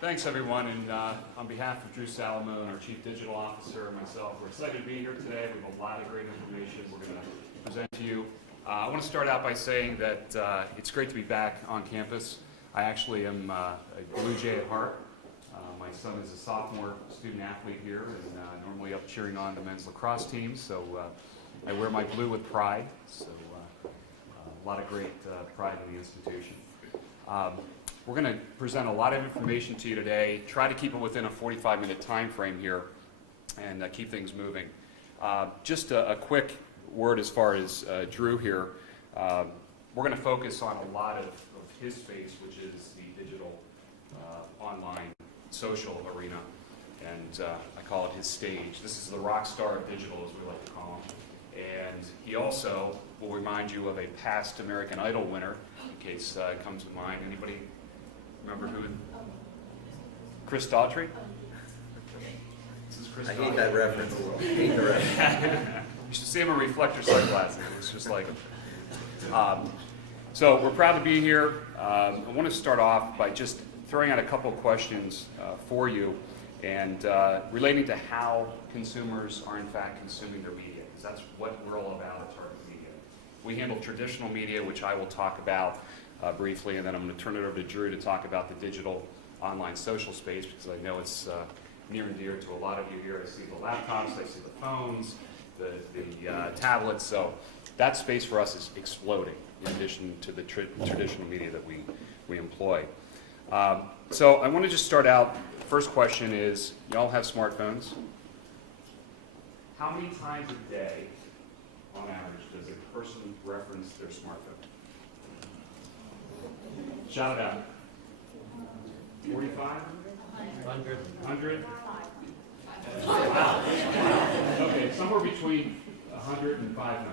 Thanks, everyone, and on behalf of Drew Salamone, our Chief Digital Officer, and myself, we're excited to be here today. We have a lot of great information we're going to present to you. I want to start out by saying that it's great to be back on campus. I actually am a Blue Jay at heart. My son is a sophomore student athlete here, and normally up cheering on the men's lacrosse team, so I wear my blue with pride, so a lot of great pride in the institution. We're going to present a lot of information to you today, try to keep it within a 45-minute time frame here, and keep things moving. Just a quick word as far as Drew here. We're going to focus on a lot of his space, which is the digital, online, social arena, and I call it his stage. This is the rock star of digital, as we like to call him. And he also will remind you of a past American Idol winner, in case it comes to mind. Anybody remember who? Chris Daughtry? This is Chris Daughtry. I hate that reference. I hate the reference. You should see him in reflector sunglasses. It was just like him. So we're proud to be here. I want to start off by just throwing out a couple of questions for you, and relating to how consumers are in fact consuming their media, because that's what we're all about at Target Media. We handle traditional media, which I will talk about briefly, and then I'm going to turn it over to Drew to talk about the digital online social space, because I know it's near and dear to a lot of you here. I see the laptops, I see the phones, the tablets, so that space for us is exploding in addition to the traditional media that we employ. So I want to just start out, first question is, y'all have smartphones? How many times a day, on average, does a person reference their smartphone? Shout it out. 45? 100? 100? Wow. Okay, somewhere between 100 and 500.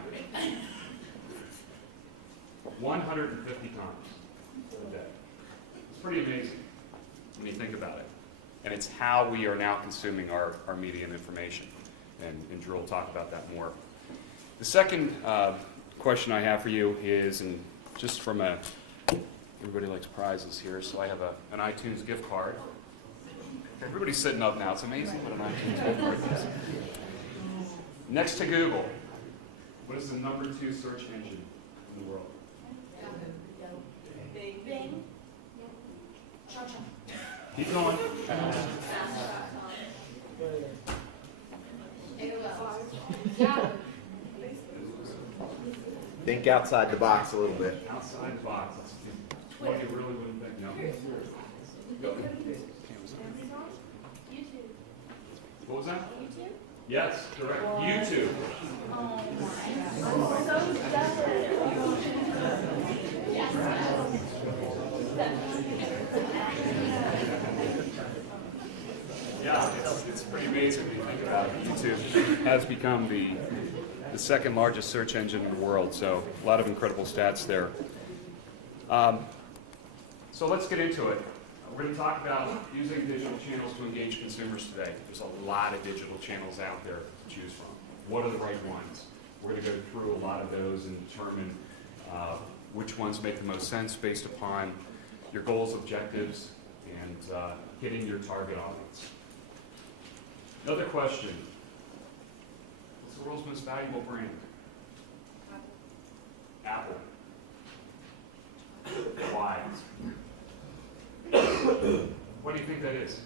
150 times a day. It's pretty amazing when you think about it. And it's how we are now consuming our media and information. And Drew will talk about that more. The second question I have for you is, and just from everybody likes prizes here, so I have an iTunes gift card. Everybody's sitting up now. It's amazing what an iTunes gift card is. Next to Google, what is the #2 search engine in the world? Bing. Keep going. Think outside the box a little bit. Outside the box. What you really wouldn't think. No. Go. YouTube. What was that? YouTube? Yes, correct. YouTube. Oh my. So Yeah, it's pretty amazing when you think about it. YouTube has become the second largest search engine in the world, so a lot of incredible stats there. So let's get into it. We're going to talk about using digital channels to engage consumers today. There's a lot of digital channels out there to choose from. What are the right ones? We're going to go through a lot of those and determine which ones make the most sense based upon your goals, objectives, and hitting your target audience. Another question. What's the world's most valuable brand? Apple. Why? What do you think that is?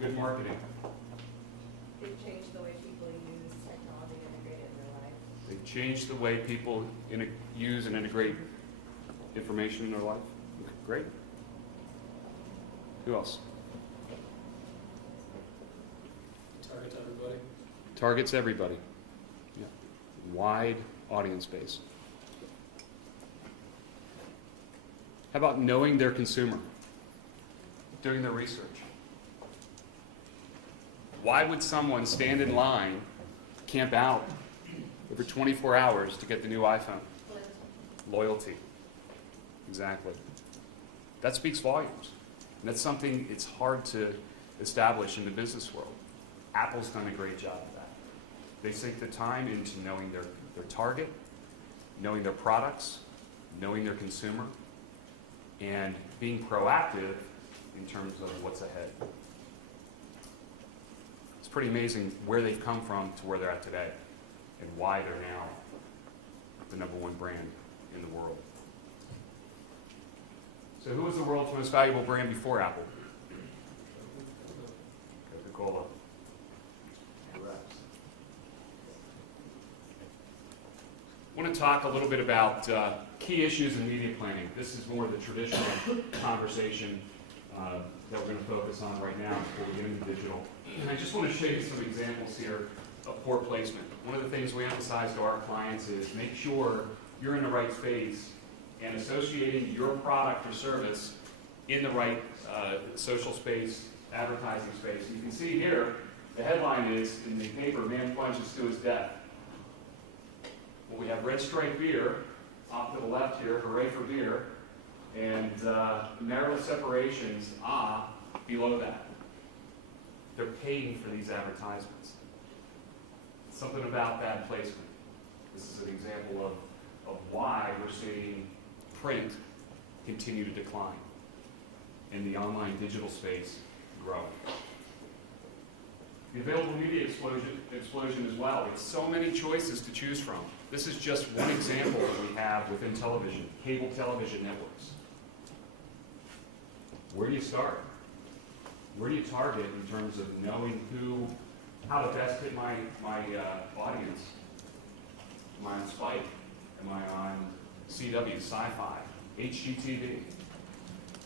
Good marketing. They've changed the way people use technology and integrate it in their life. They change the way people use and integrate information in their life. Okay, great. Who else? Targets everybody. Targets everybody. Yeah. Wide audience base. How about knowing their consumer? Doing their research. Why would someone stand in line, camp out over 24 hours to get the new iPhone? Loyalty. Exactly. That speaks volumes. And that's something it's hard to establish in the business world. Apple's done a great job of that. They sink the time into knowing their target, knowing their products, knowing their consumer, and being proactive in terms of what's ahead. It's pretty amazing where they've come from to where they're at today and why they're now the #1 brand in the world. So who was the world's most valuable brand before Apple? Coca-Cola. I want to talk a little bit about key issues in media planning. This is more the traditional conversation that we're going to focus on right now before we get into digital. And I just want to show you some examples here of poor placement. One of the things we emphasize to our clients is make sure you're in the right space and associating your product or service in the right social space, advertising space. You can see here, the headline is, in the paper, "Man plunges to his death." Well, we have Red Stripe beer off to the left here, hooray for beer, and narrow separations, below that. They're paying for these advertisements. Something about bad placement. This is an example of why we're seeing print continue to decline and the online digital space grow. The available media explosion as well. It's so many choices to choose from. This is just one example that we have within television, cable television networks. Where do you start? Where do you target in terms of knowing how to best hit my audience? Am I on Spike? Am I on CW, Sci-Fi, HGTV?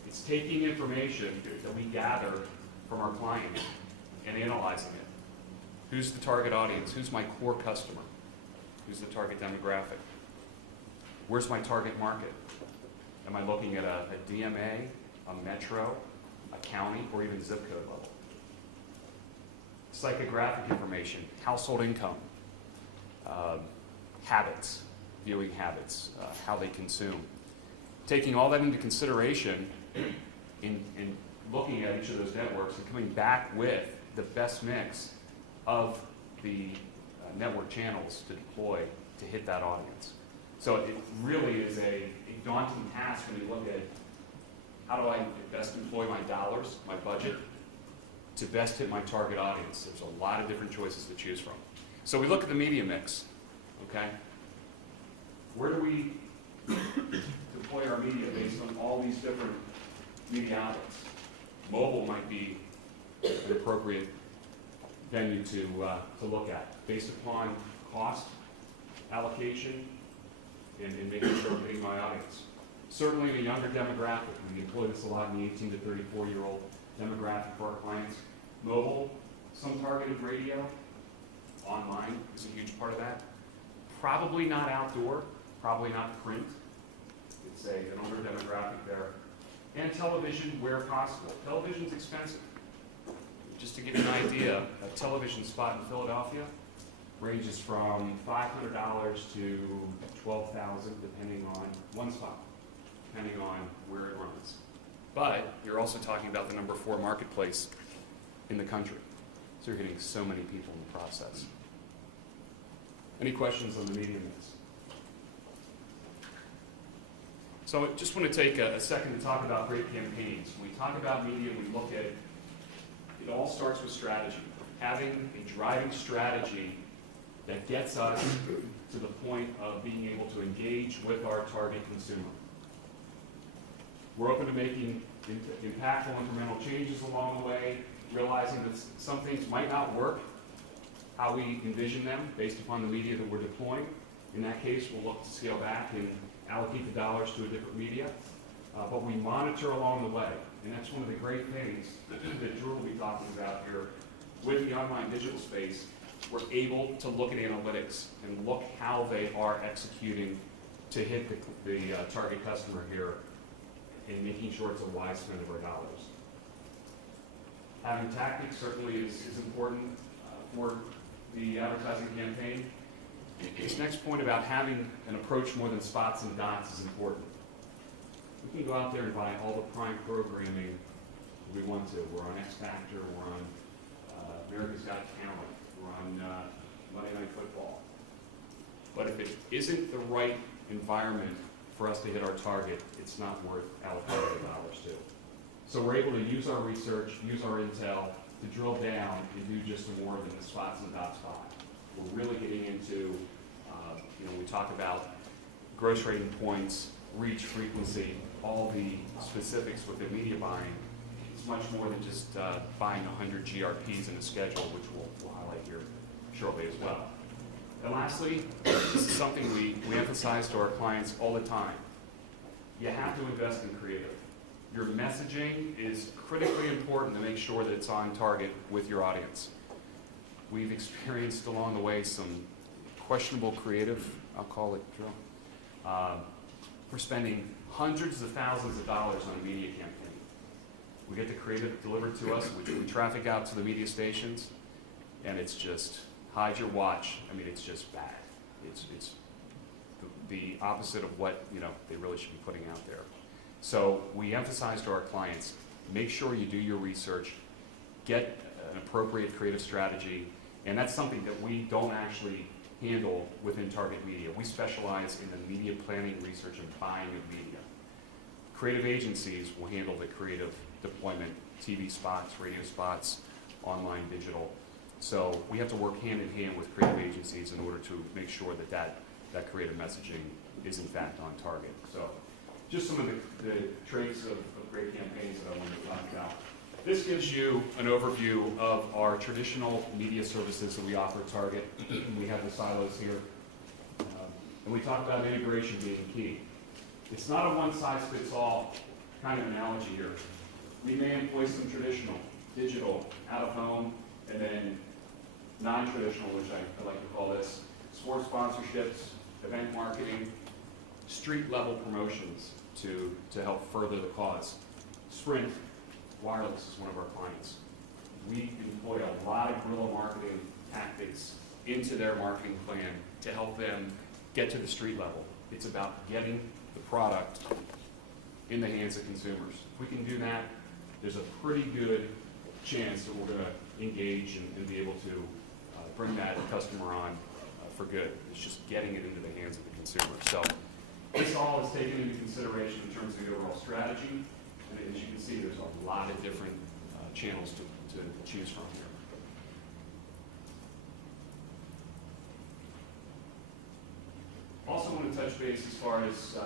It's taking information that we gather from our clients and analyzing it. Who's the target audience? Who's my core customer? Who's the target demographic? Where's my target market? Am I looking at a DMA, a metro, a county, or even zip code level? Psychographic information, household income, habits, viewing habits, how they consume. Taking all that into consideration in looking at each of those networks and coming back with the best mix of the network channels to deploy to hit that audience. So it really is a daunting task when you look at how do I best employ my dollars, my budget, to best hit my target audience. There's a lot of different choices to choose from. So we look at the media mix, okay? Where do we deploy our media based on all these different media outlets? Mobile might be an appropriate venue to look at based upon cost allocation and making sure I'm hitting my audience. Certainly in a younger demographic, we employ this a lot in the 18 to 34-year-old demographic for our clients. Mobile, some targeted radio, online is a huge part of that. Probably not outdoor, probably not print. It's an older demographic there. And television where possible. Television's expensive. Just to give you an idea, a television spot in Philadelphia ranges from $500 to $12,000 depending on one spot, depending on where it runs. But you're also talking about the #4 marketplace in the country. So you're hitting so many people in the process. Any questions on the media mix? So I just want to take a second to talk about great campaigns. When we talk about media, we look at it all starts with strategy. Having a driving strategy that gets us to the point of being able to engage with our target consumer. We're open to making impactful incremental changes along the way, realizing that some things might not work how we envision them based upon the media that we're deploying. In that case, we'll look to scale back and allocate the dollars to a different media. But we monitor along the way. And that's one of the great things that Drew will be talking about here. With the online digital space, we're able to look at analytics and look how they are executing to hit the target customer here and making sure it's a wise spend of our dollars. Having tactics certainly is important for the advertising campaign. This next point about having an approach more than spots and dots is important. We can go out there and buy all the prime programming we want to. We're on X Factor, we're on America's Got Talent, we're on Monday Night Football. But if it isn't the right environment for us to hit our target, it's not worth allocating the dollars to. So we're able to use our research, use our intel to drill down and do just more than the spots and dots buy. We're really getting into, we talk about gross rating points, reach, frequency, all the specifics within media buying. It's much more than just buying 100 GRPs in a schedule, which we'll highlight here shortly as well. And lastly, this is something we emphasize to our clients all the time. You have to invest in creative. Your messaging is critically important to make sure that it's on target with your audience. We've experienced along the way some questionable creative, I'll call it, Joe. We're spending hundreds of thousands of dollars on a media campaign. We get the creative delivered to us, which we traffic out to the media stations, and it's just, hide your watch. I mean, it's just bad. It's the opposite of what they really should be putting out there. So we emphasize to our clients, make sure you do your research, get an appropriate creative strategy, and that's something that we don't actually handle within Target Media. We specialize in the media planning, research, and buying of media. Creative agencies will handle the creative deployment, TV spots, radio spots, online, digital. So we have to work hand in hand with creative agencies in order to make sure that creative messaging is in fact on target. So just some of the traits of great campaigns that I wanted to talk about. This gives you an overview of our traditional media services that we offer at Target. We have the silos here. And we talk about integration being key. It's not a one-size-fits-all kind of analogy here. We may employ some traditional, digital, out-of-home, and then non-traditional, which I like to call this, sports sponsorships, event marketing, street-level promotions to help further the cause. Sprint Wireless is one of our clients. We employ a lot of guerrilla marketing tactics into their marketing plan to help them get to the street level. It's about getting the product in the hands of consumers. If we can do that, there's a pretty good chance that we're going to engage and be able to bring that customer on for good. It's just getting it into the hands of the consumer. So this all is taken into consideration in terms of the overall strategy. And as you can see, there's a lot of different channels to choose from here. Also want to touch base as far as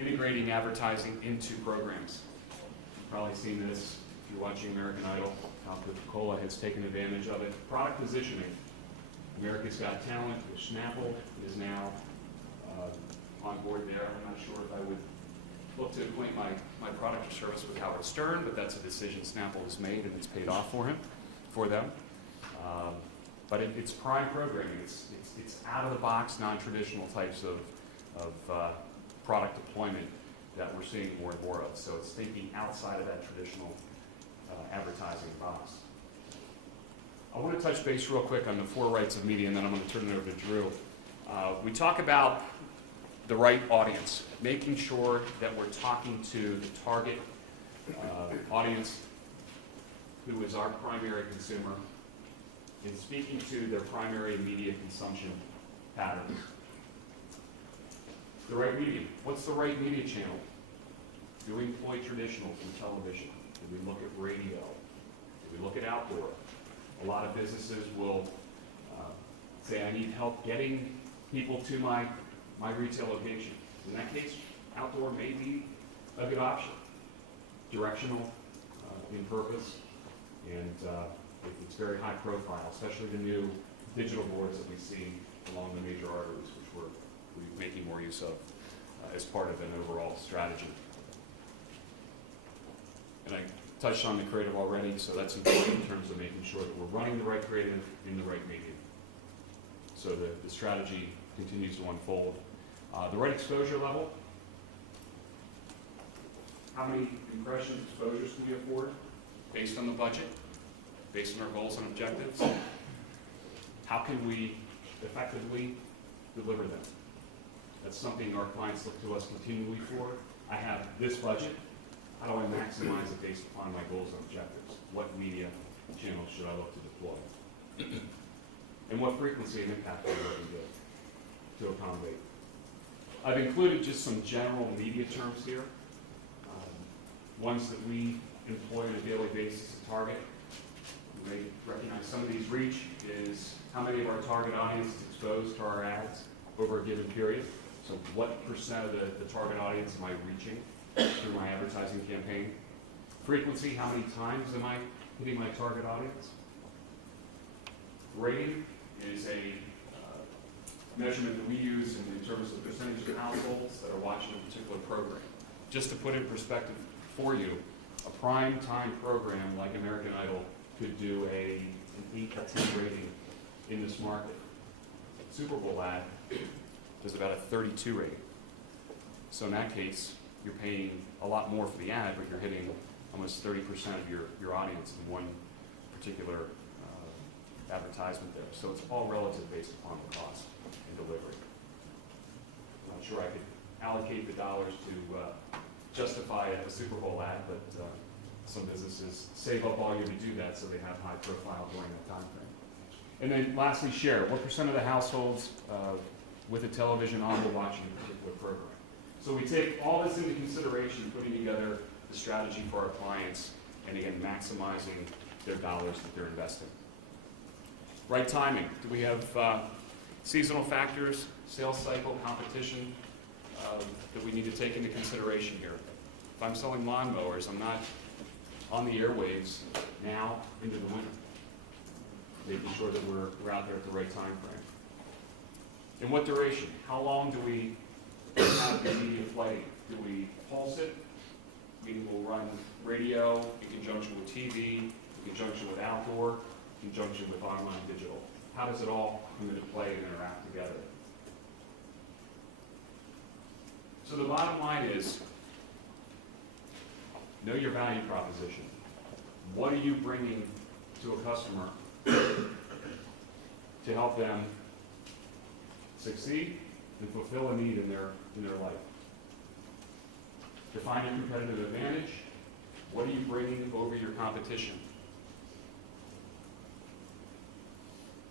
integrating advertising into programs. You've probably seen this if you're watching American Idol. Coca-Cola has taken advantage of it. Product positioning. America's Got Talent, which Snapple is now on board there. I'm not sure if I would look to acquaint my product or service with Howard Stern, but that's a decision Snapple has made, and it's paid off for them. But it's prime programming. It's out of the box, non-traditional types of product deployment that we're seeing more and more of. So it's thinking outside of that traditional advertising box. I want to touch base real quick on the 4 rights of media, and then I'm going to turn it over to Drew. We talk about the right audience, making sure that we're talking to the target audience who is our primary consumer and speaking to their primary media consumption patterns. The right medium. What's the right media channel? Do we employ traditional from television? Do we look at radio? Do we look at outdoor? A lot of businesses will say, I need help getting people to my retail location. In that case, outdoor may be a good option. Directional in purpose, and it's very high profile, especially the new digital boards that we see along the major arteries, which we're making more use of as part of an overall strategy. And I touched on the creative already, so that's important in terms of making sure that we're running the right creative in the right medium. So the strategy continues to unfold. The right exposure level. How many impressions, exposures can we afford based on the budget, based on our goals and objectives? How can we effectively deliver them? That's something our clients look to us continually for. I have this budget. How do I maximize it based upon my goals and objectives? What media channels should I look to deploy? And what frequency and impact are we looking to accommodate? I've included just some general media terms here, ones that we employ on a daily basis at Target. You may recognize some of these. Reach is how many of our target audience is exposed to our ads over a given period. So what percent of the target audience am I reaching through my advertising campaign? Frequency, how many times am I hitting my target audience? Rating is a measurement that we use in terms of percentage of households that are watching a particular program. Just to put in perspective for you, a prime time program like American Idol could do an 8 to 10 rating in this market. Super Bowl ad does about a 32 rating. So in that case, you're paying a lot more for the ad, but you're hitting almost 30% of your audience in one particular advertisement there. So it's all relative based upon the cost and delivery. I'm not sure I could allocate the dollars to justify a Super Bowl ad, but some businesses save up volume to do that so they have high profile during that time frame. And then lastly, share. What percent of the households with a television on will watching a particular program? So we take all this into consideration, putting together the strategy for our clients, and again, maximizing their dollars that they're investing. Right timing. Do we have seasonal factors, sales cycle, competition that we need to take into consideration here? If I'm selling lawnmowers, I'm not on the airwaves now into the winter, making sure that we're out there at the right time frame. In what duration? How long do we have the media flighting? Do we pulse it? Meaning we'll run radio in conjunction with TV, in conjunction with outdoor, in conjunction with online digital. How does it all come into play and interact together? So the bottom line is, know your value proposition. What are you bringing to a customer to help them succeed and fulfill a need in their life? Define your competitive advantage. What are you bringing over your competition?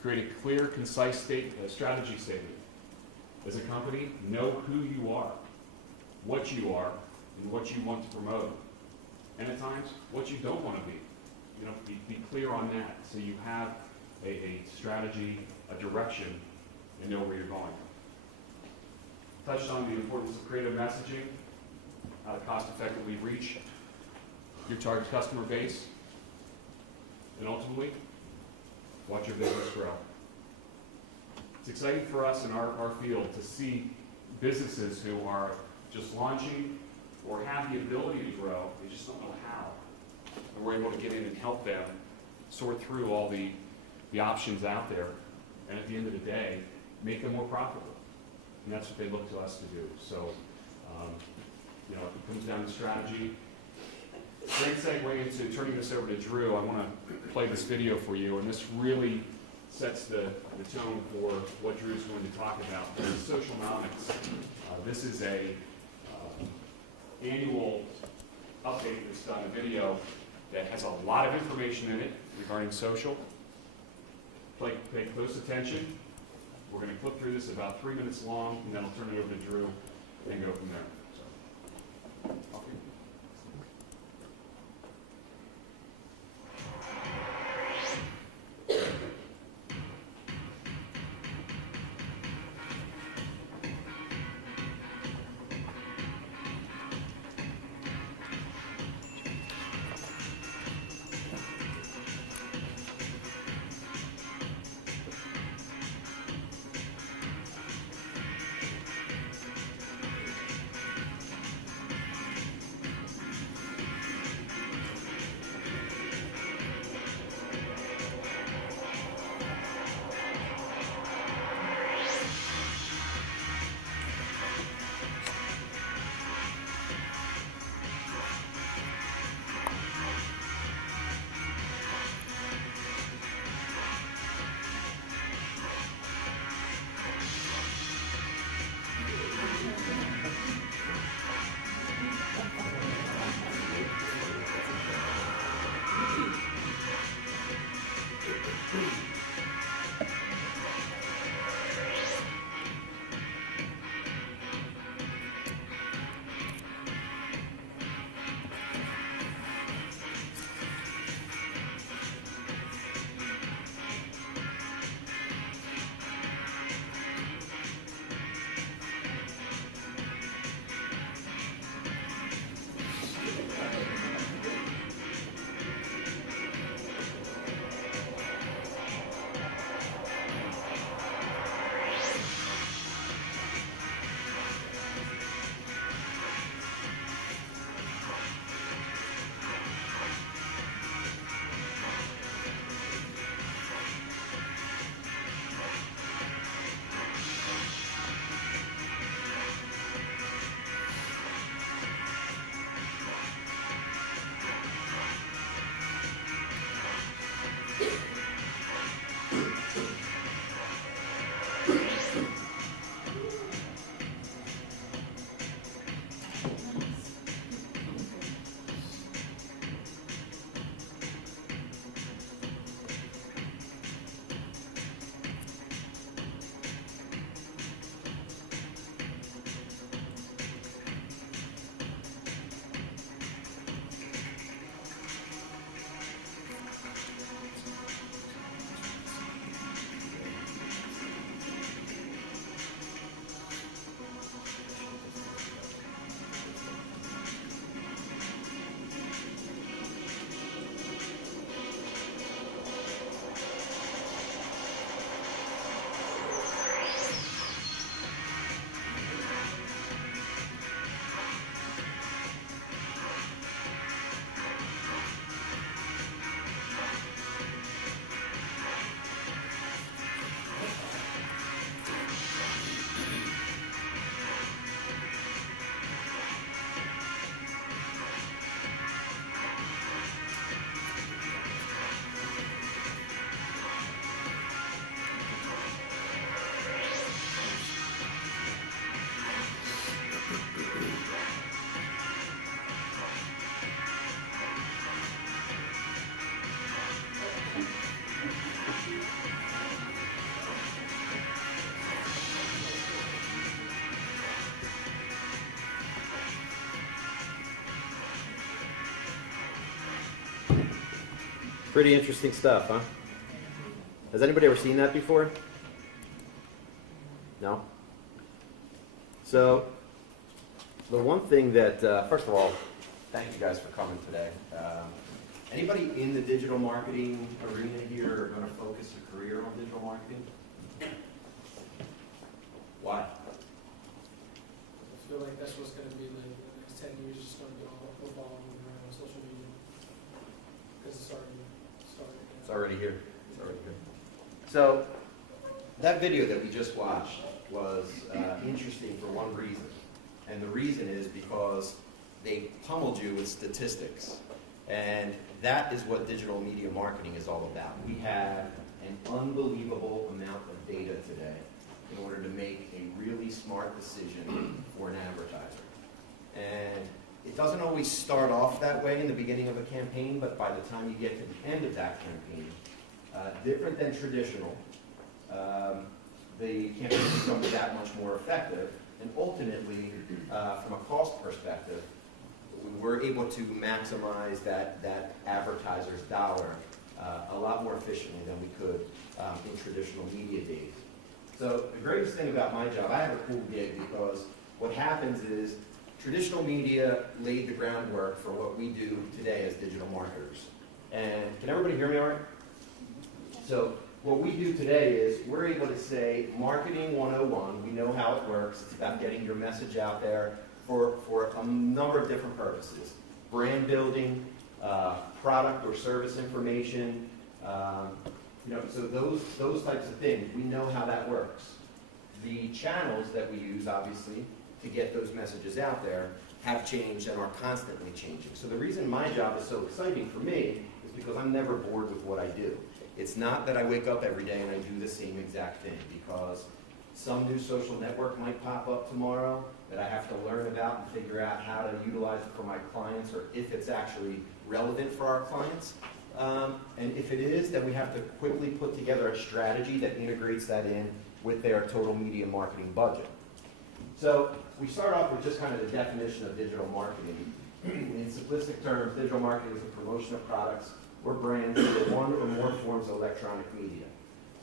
Create a clear, concise strategy statement. As a company, know who you are, what you are, and what you want to promote. And at times, what you don't want to be. You know, be clear on that so you have a strategy, a direction, and know where you're going. Touched on the importance of creative messaging, how to cost effectively reach your target customer base, and ultimately, watch your business grow. It's exciting for us in our field to see businesses who are just launching or have the ability to grow, they just don't know how. And we're able to get in and help them sort through all the options out there, and at the end of the day, make them more profitable. And that's what they look to us to do. So, you know, it comes down to strategy. Great segue into turning this over to Drew. I want to play this video for you, and this really sets the tone for what Drew's going to talk about. This is Socialnomics. This is a annual update that's done, a video that has a lot of information in it regarding social. Pay close attention. We're going to clip through this about 3 minutes long, and then I'll turn it over to Drew and go from there. So, off you go. Pretty interesting stuff, huh? Has anybody ever seen that before? No? So, the one thing that, first of all, thank you guys for coming today. Anybody in the digital marketing arena here are going to focus a career on digital marketing? Why? I feel like that's what's gonna be the next 10 years, just gonna be all revolving around social media. Because it's already Here. It's already here. So, that video that we just watched was interesting for one reason. And the reason is because they pummeled you with statistics. And that is what digital media marketing is all about. We have an unbelievable amount of data today in order to make a really smart decision for an advertiser. And it doesn't always start off that way in the beginning of a campaign, but by the time you get to the end of that campaign, different than traditional, the campaign becomes that much more effective. And ultimately, from a cost perspective, we're able to maximize that advertiser's dollar a lot more efficiently than we could in traditional media days. So the greatest thing about my job, I have a cool gig because what happens is traditional media laid the groundwork for what we do today as digital marketers. And can everybody hear me all right? So what we do today is we're able to say marketing 101, we know how it works. It's about getting your message out there for a number of different purposes. Brand building, product or service information, so those types of things, we know how that works. The channels that we use, obviously, to get those messages out there have changed and are constantly changing. So the reason my job is so exciting for me is because I'm never bored with what I do. It's not that I wake up every day and I do the same exact thing, because some new social network might pop up tomorrow that I have to learn about and figure out how to utilize it for my clients, or if it's actually relevant for our clients. And if it is, then we have to quickly put together a strategy that integrates that in with their total media marketing budget. So we start off with just kind of the definition of digital marketing. In simplistic terms, digital marketing is the promotion of products or brands in one or more forms of electronic media.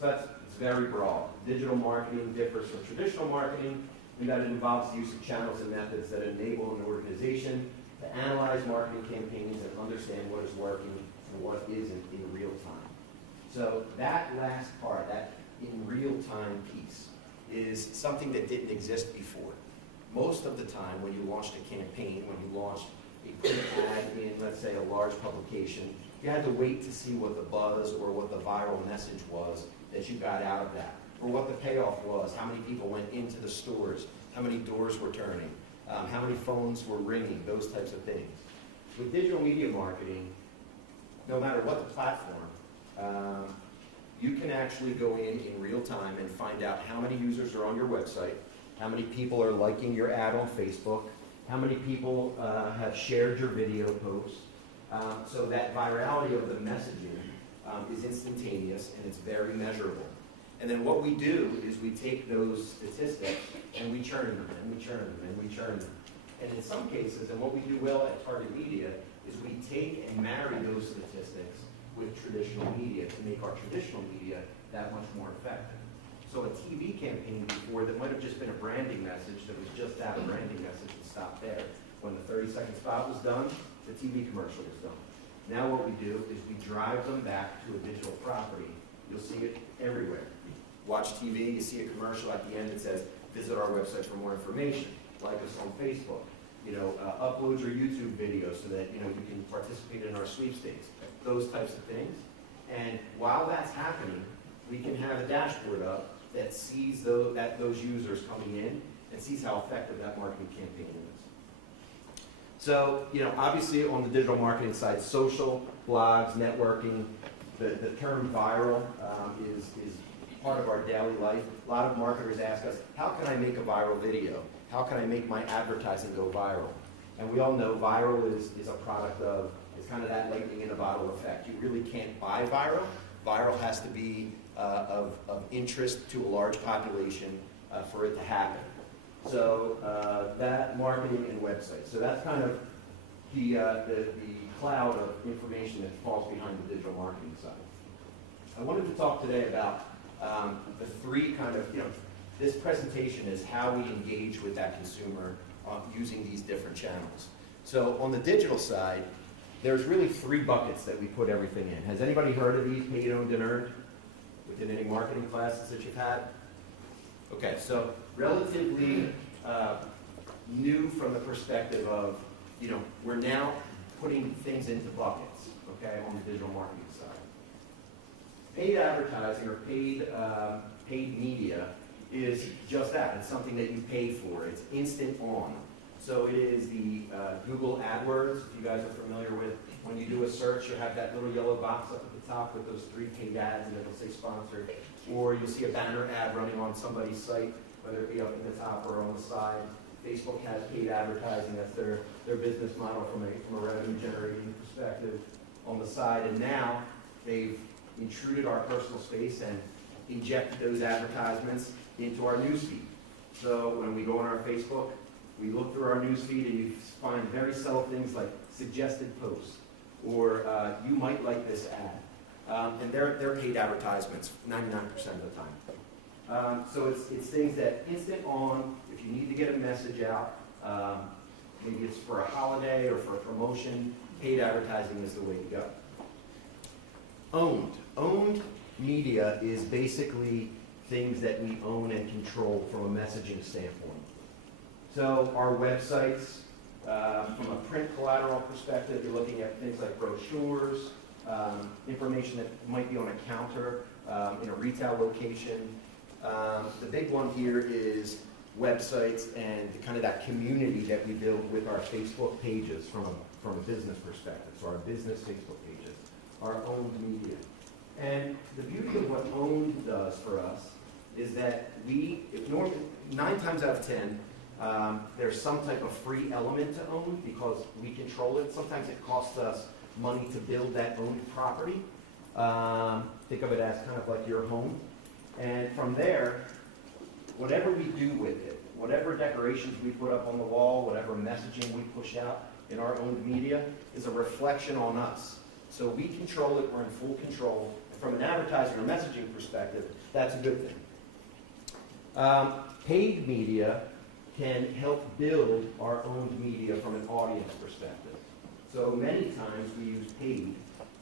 So it's very broad. Digital marketing differs from traditional marketing in that it involves the use of channels and methods that enable an organization to analyze marketing campaigns and understand what is working and what isn't in real time. So that last part, that in real time piece, is something that didn't exist before. Most of the time when you launched a campaign, when you launched a print ad in, let's say, a large publication, you had to wait to see what the buzz or what the viral message was that you got out of that, or what the payoff was, how many people went into the stores, how many doors were turning, how many phones were ringing, those types of things. With digital media marketing, no matter what the platform, you can actually go in real time and find out how many users are on your website, how many people are liking your ad on Facebook, how many people have shared your video post. So that virality of the messaging is instantaneous and it's very measurable. And then what we do is we take those statistics and we churn them and we churn them and we churn them. And in some cases, and what we do well at Target Media, is we take and marry those statistics with traditional media to make our traditional media that much more effective. So a TV campaign before that might have just been a branding message that was just that, a branding message and stopped there. When the 30-second spot was done, the TV commercial was done. Now what we do is we drive them back to a digital property. You'll see it everywhere. Watch TV, you see a commercial at the end that says, visit our website for more information. Like us on Facebook. Upload your YouTube videos so that you can participate in our sweepstakes. Those types of things. And while that's happening, we can have a dashboard up that sees those users coming in and sees how effective that marketing campaign is. So, obviously on the digital marketing side, social, blogs, networking, the term viral is part of our daily life. A lot of marketers ask us, how can I make a viral video? How can I make my advertising go viral? And we all know viral is a product of, it's kind of that lightning in a bottle effect. You really can't buy viral. Viral has to be of interest to a large population for it to happen. So that marketing and websites. So that's kind of the cloud of information that falls behind the digital marketing side. I wanted to talk today about the three kind of, this presentation is how we engage with that consumer using these different channels. So on the digital side, there's really three buckets that we put everything in. Has anybody heard of these, paid, owned, and earned, within any marketing classes that you've had? Okay, so relatively new from the perspective of, we're now putting things into buckets, okay, on the digital marketing side. Paid advertising or paid media is just that. It's something that you pay for. It's instant on. So it is the Google AdWords, if you guys are familiar with, when you do a search, you have that little yellow box up at the top with those 3 paid ads and it'll say sponsored. Or you'll see a banner ad running on somebody's site, whether it be up at the top or on the side. Facebook has paid advertising. That's their business model from a revenue generating perspective on the side. And now they've intruded our personal space and injected those advertisements into our newsfeed. So when we go on our Facebook, we look through our newsfeed and you find very subtle things like suggested posts or you might like this ad. And they're paid advertisements 99% of the time. So it's things that instant on, if you need to get a message out, maybe it's for a holiday or for a promotion, paid advertising is the way to go. Owned media is basically things that we own and control from a messaging standpoint. So our websites, from a print collateral perspective, you're looking at things like brochures, information that might be on a counter in a retail location. The big one here is websites and kind of that community that we build with our Facebook pages from a business perspective. So our business Facebook pages, our owned media. And the beauty of what owned does for us is that 9 times out of 10, there's some type of free element to own because we control it. Sometimes it costs us money to build that owned property. Think of it as kind of like your home. And from there, whatever we do with it, whatever decorations we put up on the wall, whatever messaging we push out in our owned media is a reflection on us. So we control it, we're in full control. From an advertising or messaging perspective, that's a good thing. Paid media can help build our owned media from an audience perspective. So many times we use paid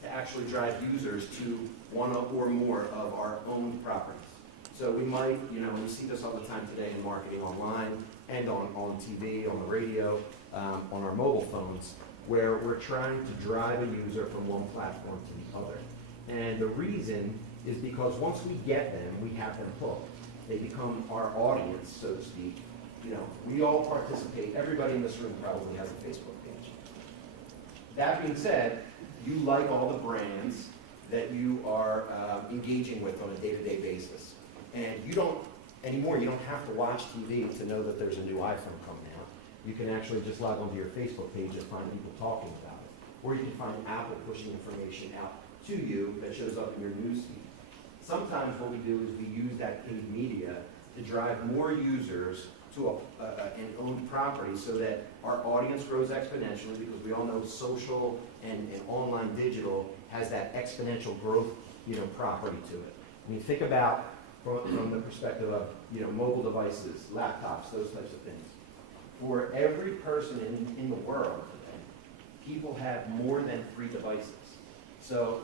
to actually drive users to one or more of our owned properties. So we might, we see this all the time today in marketing online and on TV, on the radio, on our mobile phones, where we're trying to drive a user from one platform to the other. And the reason is because once we get them, we have them hooked. They become our audience, so to speak. We all participate. Everybody in this room probably has a Facebook page. That being said, you like all the brands that you are engaging with on a day-to-day basis. And you don't have to watch TV to know that there's a new iPhone coming out. You can actually just log onto your Facebook page and find people talking about it. Or you can find Apple pushing information out to you that shows up in your newsfeed. Sometimes what we do is we use that paid media to drive more users to an owned property so that our audience grows exponentially, because we all know social and online digital has that exponential growth property to it. When you think about from the perspective of mobile devices, laptops, those types of things, for every person in the world today, people have more than 3 devices. So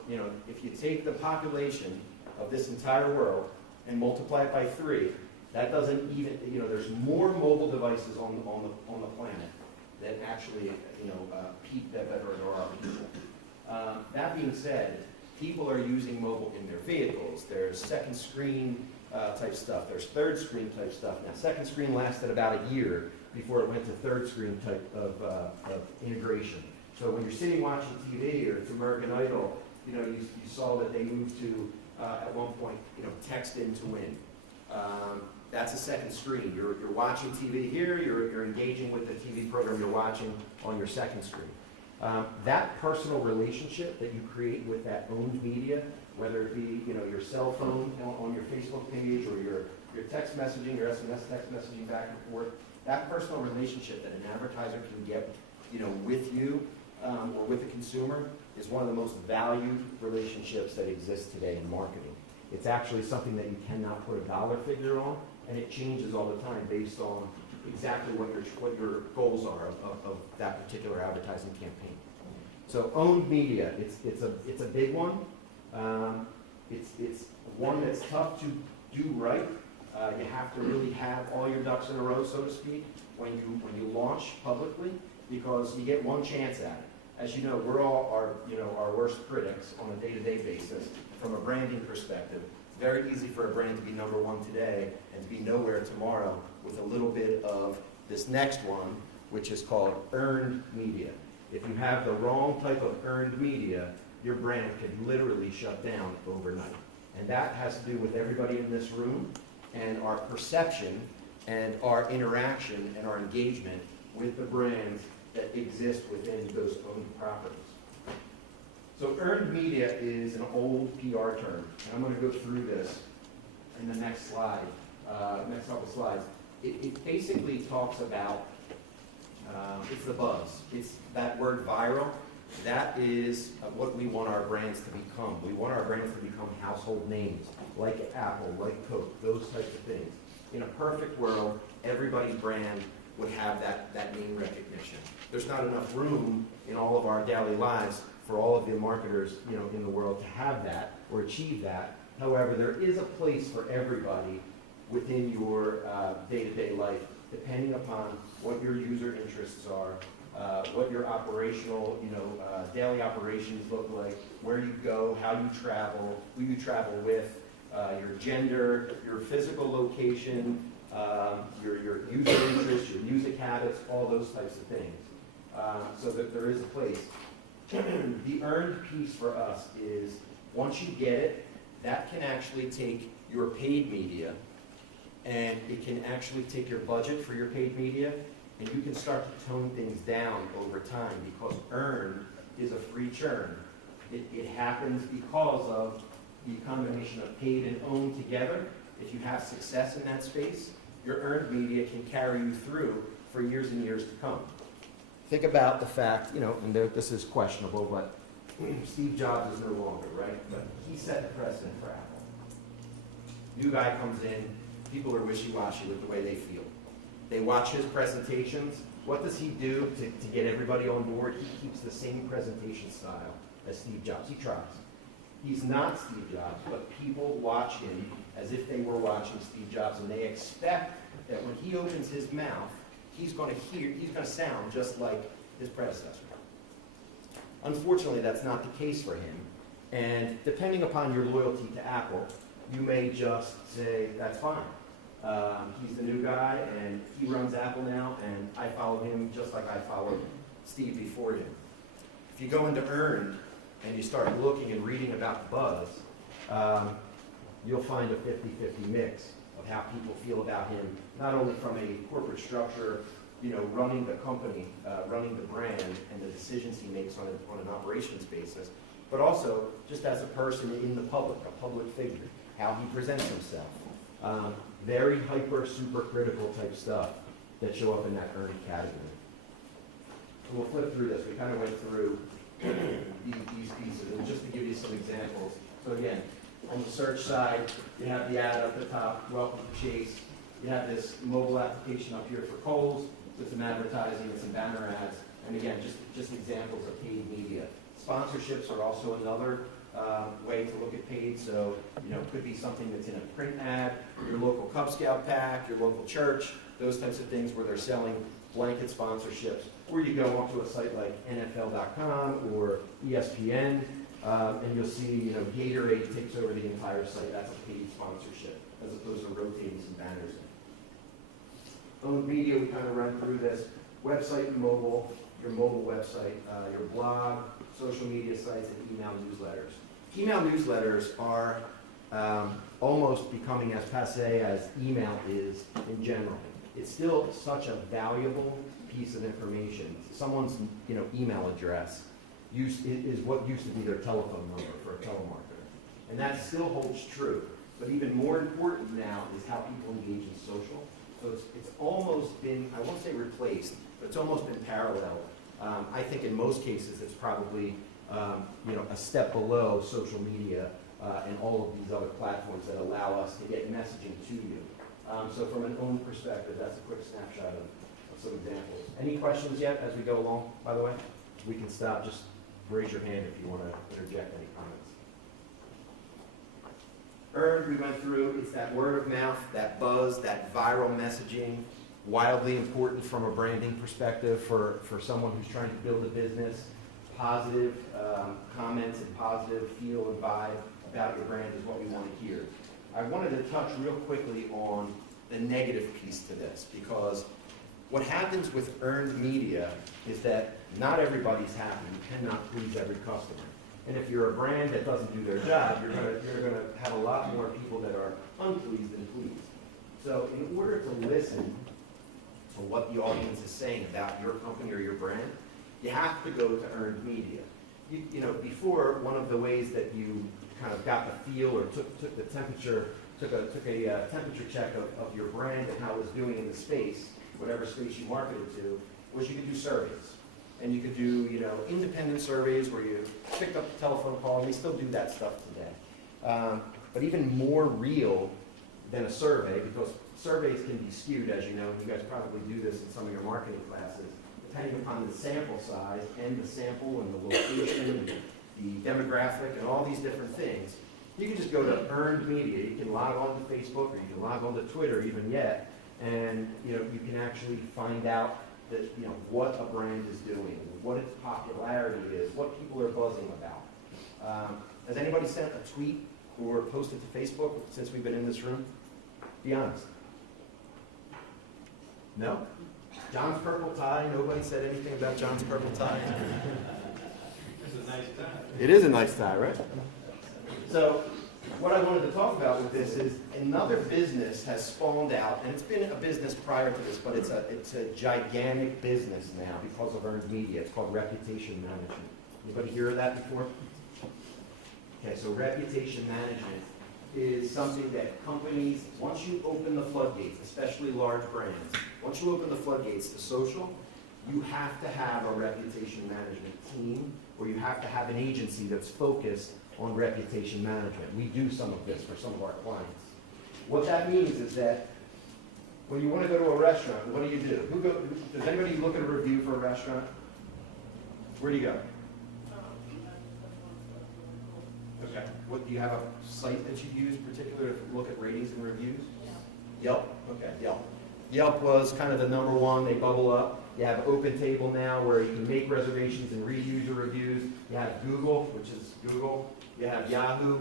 if you take the population of this entire world and multiply it by 3, that doesn't even, there's more mobile devices on the planet than actually, people that are people. That being said, people are using mobile in their vehicles. There's second screen type stuff. There's third screen type stuff. Now, second screen lasted about a year before it went to third screen type of integration. So when you're sitting watching TV or it's American Idol, you saw that they moved to, at one point, text in to win. That's a second screen. You're watching TV here, you're engaging with the TV program you're watching on your second screen. That personal relationship that you create with that owned media, whether it be your cell phone on your Facebook page or your text messaging, your SMS text messaging back and forth, that personal relationship that an advertiser can get with you or with the consumer is one of the most valued relationships that exists today in marketing. It's actually something that you cannot put a dollar figure on, and it changes all the time based on exactly what your goals are of that particular advertising campaign. So owned media, it's a big one. It's one that's tough to do right. You have to really have all your ducks in a row, so to speak, when you launch publicly, because you get one chance at it. As you know, we're all our worst critics on a day-to-day basis from a branding perspective. Very easy for a brand to be number one today and to be nowhere tomorrow with a little bit of this next one, which is called earned media. If you have the wrong type of earned media, your brand could literally shut down overnight. And that has to do with everybody in this room and our perception and our interaction and our engagement with the brands that exist within those owned properties. So earned media is an old PR term, and I'm going to go through this in the next slide, next couple slides. It basically talks about, it's the buzz. It's that word viral. That is what we want our brands to become. We want our brands to become household names, like Apple, like Coke, those types of things. In a perfect world, everybody's brand would have that name recognition. There's not enough room in all of our daily lives for all of the marketers, in the world to have that or achieve that. However, there is a place for everybody within your day-to-day life, depending upon what your user interests are, what your operational, daily operations look like, where you go, how you travel, who you travel with, your gender, your physical location, your user interests, your music habits, all those types of things. So that there is a place. The earned piece for us is, once you get it, that can actually take your paid media, and it can actually take your budget for your paid media, and you can start to tone things down over time, because earned is a free churn. It happens because of the combination of paid and owned together. If you have success in that space, your earned media can carry you through for years and years to come. Think about the fact, and this is questionable, but Steve Jobs is no longer, right? But he set the precedent for Apple. New guy comes in, people are wishy-washy with the way they feel. They watch his presentations. What does he do to get everybody on board? He keeps the same presentation style as Steve Jobs. He tries. He's not Steve Jobs, but people watch him as if they were watching Steve Jobs, and they expect that when he opens his mouth, he's going to sound just like his predecessor. Unfortunately, that's not the case for him. And depending upon your loyalty to Apple, you may just say, that's fine. He's the new guy, and he runs Apple now, and I follow him just like I followed Steve before him. If you go into earned and you start looking and reading about the buzz, you'll find a 50-50 mix of how people feel about him, not only from a corporate structure, running the company, running the brand, and the decisions he makes on an operations basis, but also just as a person in the public, a public figure, how he presents himself. Very hyper, super critical type stuff that show up in that earned category. So we'll flip through this. We kind of went through these pieces, and just to give you some examples. So again, on the search side, you have the ad up the top, welcome to Chase. You have this mobile application up here for Kohl's, with some advertising and some banner ads. And again, just examples of paid media. Sponsorships are also another way to look at paid. So, it could be something that's in a print ad, your local Cub Scout pack, your local church, those types of things where they're selling blanket sponsorships. Or you go onto a site like NFL.com or ESPN, and you'll see, Gatorade takes over the entire site. That's a paid sponsorship, as opposed to rotating some banners in. Owned media, we kind of run through this. Website and mobile, your mobile website, your blog, social media sites, and email newsletters. Email newsletters are almost becoming as passé as email is in general. It's still such a valuable piece of information. Someone's email address is what used to be their telephone number for a telemarketer. And that still holds true. But even more important now is how people engage in social. So it's almost been, I won't say replaced, but it's almost been paralleled I think in most cases, it's probably, a step below social media and all of these other platforms that allow us to get messaging to you. So from an own perspective, that's a quick snapshot of some examples. Any questions yet as we go along, by the way? We can stop, just raise your hand if you want to interject any comments. Earned, we went through, it's that word of mouth, that buzz, that viral messaging, wildly important from a branding perspective for someone who's trying to build a business. Positive comments and positive feel and vibe about your brand is what we want to hear. I wanted to touch real quickly on the negative piece to this, because what happens with earned media is that not everybody's happy. You cannot please every customer. And if you're a brand that doesn't do their job, you're gonna have a lot more people that are unpleased than pleased. So in order to listen to what the audience is saying about your company or your brand, you have to go to earned media. Before, one of the ways that you kind of got the feel or took the temperature, took a temperature check of your brand and how it was doing in the space, whatever space you marketed to, was you could do surveys. And you could do, independent surveys where you picked up the telephone call, and they still do that stuff today. But even more real than a survey, because surveys can be skewed, as you know, and you guys probably do this in some of your marketing classes, depending upon the sample size and the sample and the location and the demographic and all these different things. You can just go to earned media. You can log on to Facebook or you can log on to Twitter even yet, and you can actually find out that, what a brand is doing, what its popularity is, what people are buzzing about. Has anybody sent a tweet or posted to Facebook since we've been in this room? Be honest. No? John's purple tie, nobody said anything about John's purple tie? It's a nice tie. It is a nice tie, right? So, what I wanted to talk about with this is another business has spawned out, and it's been a business prior to this, but it's a gigantic business now because of earned media. It's called reputation management. Anybody hear of that before? Okay, so reputation management is something that companies, once you open the floodgates, especially large brands, once you open the floodgates to social, you have to have a reputation management team, or you have to have an agency that's focused on reputation management. We do some of this for some of our clients. What that means is that when you want to go to a restaurant, what do? Does anybody look at a review for a restaurant? Where do you go? Okay. What, do you have a site that you use in particular to look at ratings and reviews? Yelp. Okay, Yelp. Yelp was kind of the number one. They bubble up. You have OpenTable now where you can make reservations and reuse your reviews. You have Google, which is Google. You have Yahoo.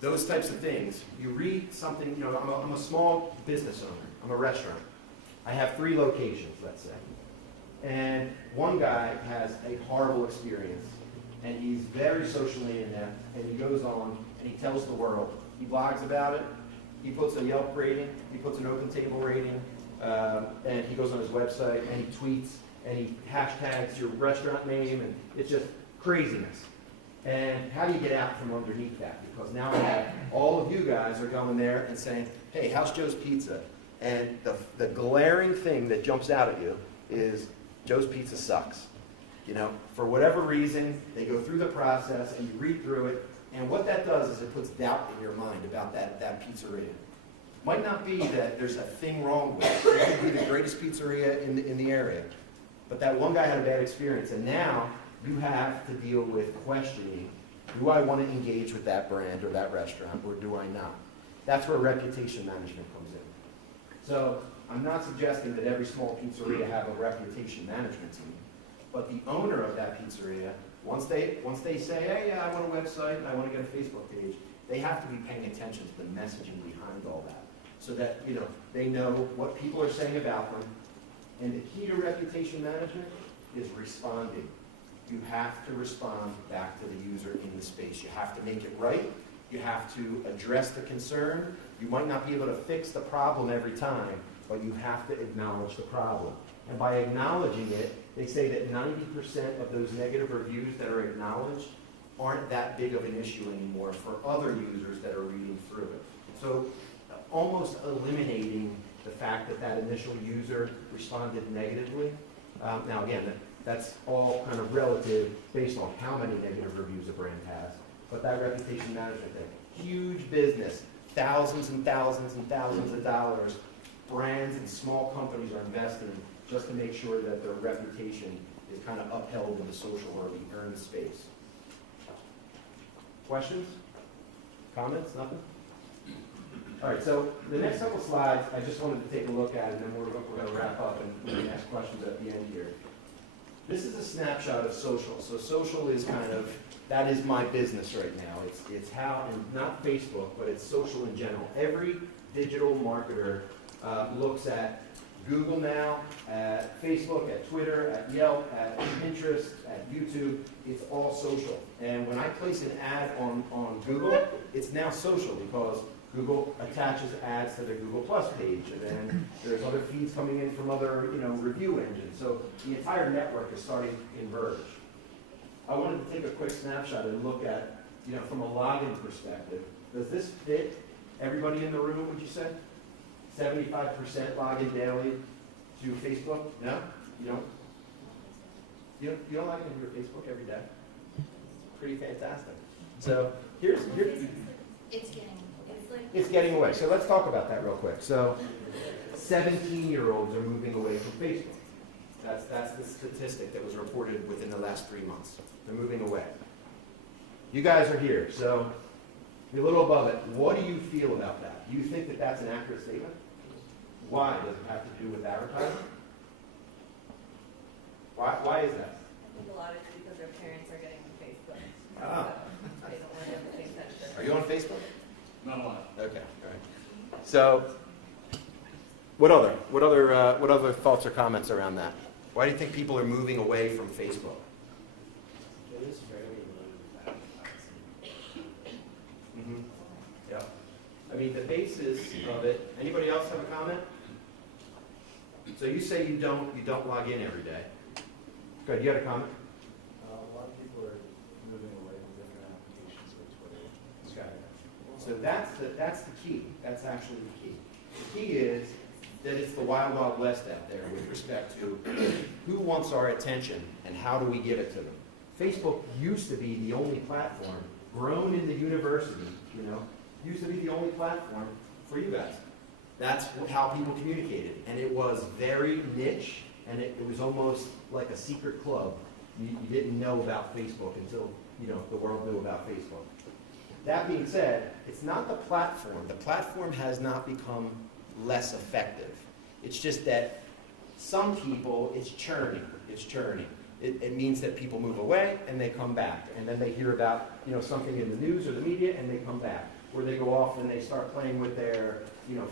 Those types of things. You read something, I'm a small business owner. I'm a restaurant. I have 3 locations, let's say. And one guy has a horrible experience, and he's very socially inept, and he goes on and he tells the world. He blogs about it. He puts a Yelp rating. He puts an OpenTable rating. And he goes on his website and he tweets and he hashtags your restaurant name, and it's just craziness. And how do you get out from underneath that? Because now all of you guys are going there and saying, hey, how's Joe's Pizza? And the glaring thing that jumps out at you is Joe's Pizza sucks. For whatever reason, they go through the process and you read through it, and what that does is it puts doubt in your mind about that pizzeria. Might not be that there's a thing wrong with it. It could be the greatest pizzeria in the area. But that one guy had a bad experience, and now you have to deal with questioning, do I want to engage with that brand or that restaurant, or do I not? That's where reputation management comes in. So I'm not suggesting that every small pizzeria have a reputation management team, but the owner of that pizzeria, once they say, hey, yeah, I want a website and I want to get a Facebook page, they have to be paying attention to the messaging behind all that, so that they know what people are saying about them. And the key to reputation management is responding. You have to respond back to the user in the space. You have to make it right. You have to address the concern. You might not be able to fix the problem every time, but you have to acknowledge the problem. And by acknowledging it, they say that 90% of those negative reviews that are acknowledged aren't that big of an issue anymore for other users that are reading through it. So almost eliminating the fact that initial user responded negatively Now, again, that's all kind of relative based on how many negative reviews a brand has. But that reputation management thing, huge business, thousands and thousands and thousands of dollars, brands and small companies are investing just to make sure that their reputation is kind of upheld in the social or the earned space. Questions? Comments? Nothing? All right, so the next couple slides, I just wanted to take a look at, and then we're going to wrap up and we can ask questions at the end here. This is a snapshot of social. So social is kind of, that is my business right now. It's how, and not Facebook, but it's social in general. Every digital marketer looks at Google now, at Facebook, at Twitter, at Yelp, at Pinterest, at YouTube. It's all social. And when I place an ad on Google, it's now social because Google attaches ads to their Google Plus page, and then there's other feeds coming in from other, review engines. So the entire network is starting to converge. I wanted to take a quick snapshot and look at, from a login perspective. Does this fit everybody in the room, would you say? 75% log in daily to Facebook? No? You don't? You don't log into your Facebook every day? Pretty fantastic. So here's it's getting away. So let's talk about that real quick. So 17-year-olds are moving away from Facebook. That's the statistic that was reported within the last 3 months. They're moving away. You guys are here, so you're a little above it. What do you feel about that? Do you think that that's an accurate statement? Why? Does it have to do with advertising? Why is that? I think a lot of it's because their parents are getting on Facebook. Ah. So they don't want them to think that's their. Are you on Facebook? Not a lot. Okay, all right. So, what other thoughts or comments around that? Why do you think people are moving away from Facebook? It is fairly low advertising. Mm-hmm. Yeah. I mean, the basis of it. Anybody else have a comment? So you say you don't log in every day. Good. You had a comment? A lot of people are moving away from different applications like Twitter. Okay. So that's the key. That's actually the key. The key is that it's the wild, wild west out there with respect to who wants our attention and how do we give it to them. Facebook used to be the only platform, grown in the university, used to be the only platform for you guys. That's how people communicated. And it was very niche, and it was almost like a secret club. You didn't know about Facebook until, the world knew about Facebook. That being said, it's not the platform. The platform has not become less effective. It's just that some people, it's churning. It's churning. It means that people move away and they come back. And then they hear about, something in the news or the media and they come back. Or they go off and they start playing with their,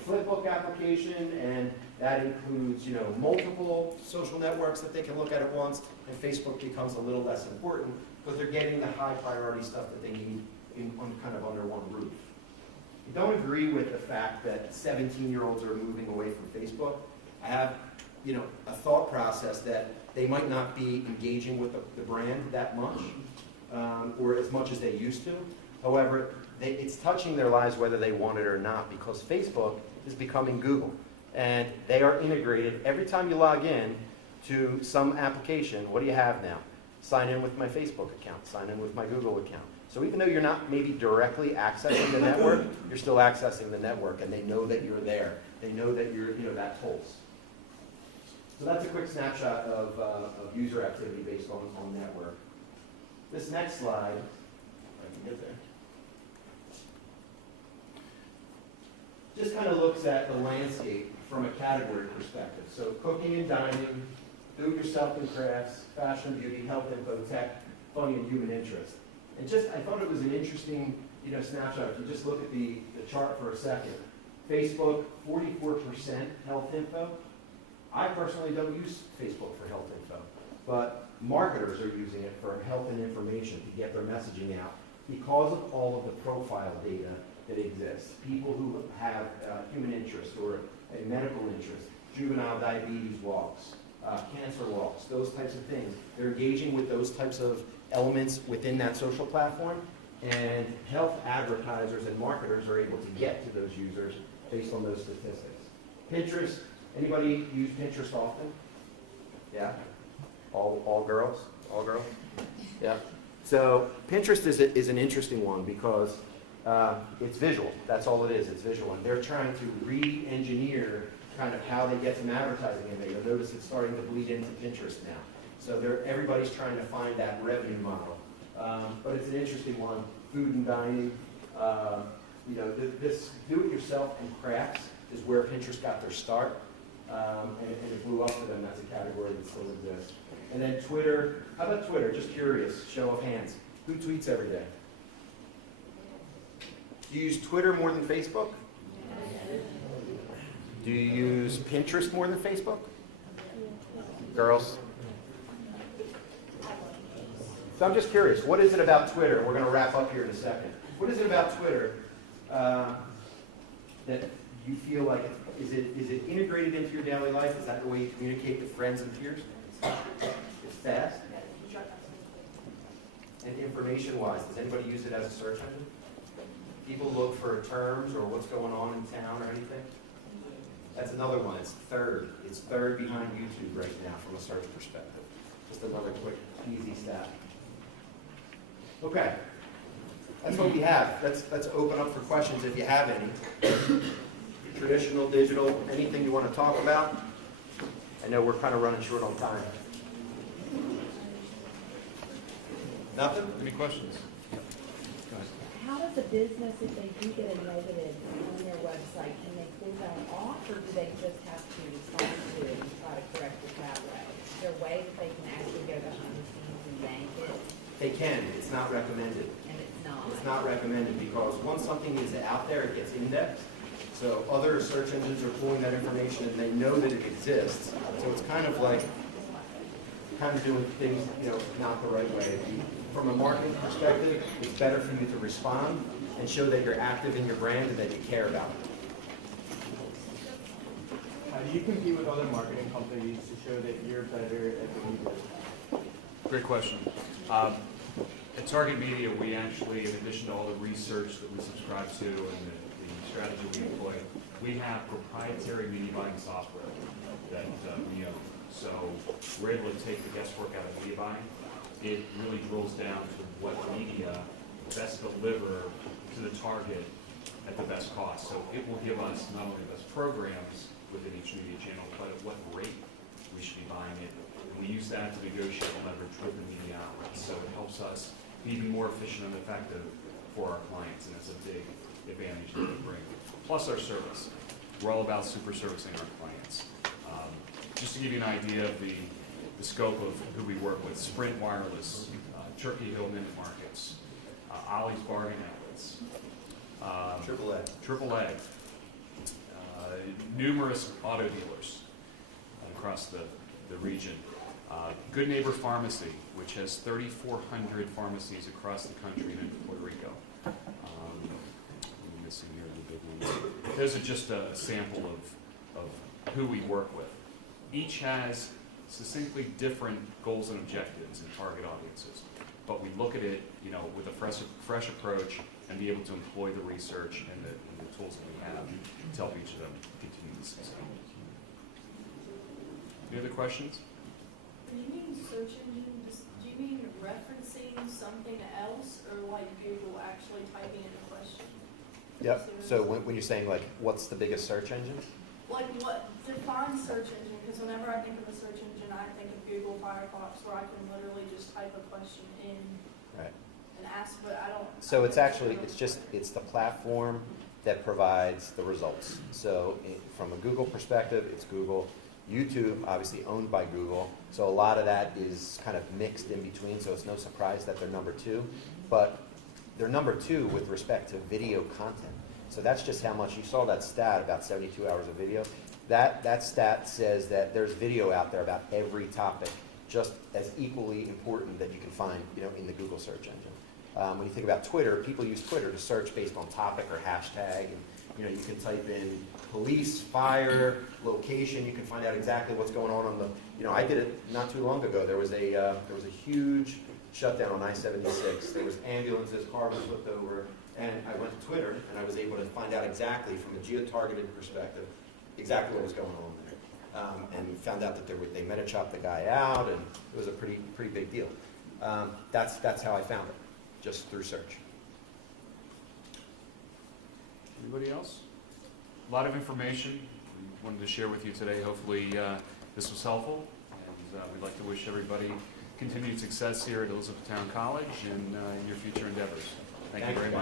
flipbook application, and that includes, multiple social networks that they can look at once, and Facebook becomes a little less important because they're getting the high priority stuff that they need kind of under one roof. I don't agree with the fact that 17-year-olds are moving away from Facebook. I have, a thought process that they might not be engaging with the brand that much, or as much as they used to. However, it's touching their lives whether they want it or not, because Facebook is becoming Google. And they are integrated. Every time you log in to some application, what do you have now? Sign in with my Facebook account, sign in with my Google account. So even though you're not maybe directly accessing the network, you're still accessing the network, and they know that you're there. They know that you're, that pulse. So that's a quick snapshot of user activity based on network. This next slide, if I can get there, just kind of looks at the landscape from a category perspective. So cooking and dining, do-it-yourself and crafts, fashion, beauty, health info, tech, funny, and human interest. And I thought it was an interesting, snapshot. If you just look at the chart for a second. Facebook, 44% health info. I personally don't use Facebook for health info, but marketers are using it for health and information to get their messaging out because of all of the profile data that exists. People who have human interest or a medical interest, juvenile diabetes walks, cancer walks, those types of things. They're engaging with those types of elements within that social platform, and health advertisers and marketers are able to get to those users based on those statistics. Pinterest, anybody use Pinterest often? Yeah? All girls? All girls? Yeah. So Pinterest is an interesting one because it's visual. That's all it is. It's visual. And they're trying to re-engineer kind of how they get some advertising in there. You'll notice it's starting to bleed into Pinterest now. So everybody's trying to find that revenue model. But it's an interesting one. Food and dining. This do-it-yourself and crafts is where Pinterest got their start. And it blew up for them. That's a category that still exists. And then Twitter. How about Twitter? Just curious. Show of hands. Who tweets every day? Do you use Twitter more than Facebook? Do you use Pinterest more than Facebook? Girls? So I'm just curious. What is it about Twitter? We're going to wrap up here in a second. What is it about Twitter that you feel like, is it integrated into your daily life? Is that the way you communicate with friends and peers? It's fast. And information-wise, does anybody use it as a search engine? People look for terms or what's going on in town or anything? That's another one. It's third. It's third behind YouTube right now from a search perspective. Just another quick, easy stat. Okay. That's what we have. Let's open up for questions if you have any. Traditional, digital, anything you want to talk about? I know we're kind of running short on time. Nothing? Any questions? How does a business, if they do get a negative on their website, can they pull that off, or do they just have to respond to it and try to correct it that way? Is there a way that they can actually go behind the scenes and yank it, They can. It's not recommended. and it's not? It's not recommended because once something is out there, it gets indexed. So other search engines are pulling that information and they know that it exists. So it's kind of like, doing things, not the right way. From a marketing perspective, it's better for you to respond and show that you're active in your brand and that you care about it. How do you compete with other marketing companies to show that you're better at what you do? Great question. At Target Media, we actually, in addition to all the research that we subscribe to and the strategy we employ, we have proprietary media buying software that we own. So we're able to take the guesswork out of media buying. It really drills down to what media best deliver to the target at the best cost. So it will give us not only the best programs within each media channel, but at what rate we should be buying it. And we use that to negotiate leverage with the media outlets. So it helps us be even more efficient and effective for our clients, and it's a big advantage that we bring. Plus our service. We're all about super servicing our clients. Just to give you an idea of the scope of who we work with, Sprint Wireless, Turkey Hill Minute Markets, Ollie's Bargain Outlets, AAA, numerous auto dealers across the region. Good Neighbor Pharmacy, which has 3,400 pharmacies across the country and in Puerto Rico. I'm missing here the big ones. Those are just a sample of who we work with. Each has succinctly different goals and objectives and target audiences, but we look at it, with a fresh approach and be able to employ the research and the tools that we have to help each of them continue to succeed. Any other questions? When you mean search engine, do you mean referencing something else, or like Google actually typing in a question? Yep. So when you're saying what's the biggest search engine? Like what defines search engine? Because whenever I think of a search engine, I think of Google Firefox, where I can literally just type a question in Right. and ask, but I don't. So it's the platform that provides the results. So from a Google perspective, it's Google. YouTube, obviously owned by Google, so a lot of that is kind of mixed in between, so it's no surprise that they're number two. But they're number two with respect to video content. So that's just how much, you saw that stat about 72 hours of video. That stat says that there's video out there about every topic, just as equally important that you can find, in the Google search engine. When you think about Twitter, people use Twitter to search based on topic or hashtag, and you can type in police, fire, location. You can find out exactly what's going on the. I did it not too long ago. There was a huge shutdown on I-76. There was ambulances, cars were flipped over, and I went to Twitter and I was able to find out exactly from a geo-targeted perspective exactly what was going on there. and found out that they meta-chopped the guy out, and it was a pretty big deal. That's how I found it, just through search. Anybody else? A lot of information we wanted to share with you today. Hopefully this was helpful, and we'd like to wish everybody continued success here at Elizabethtown College and in your future endeavors. Thank you very much.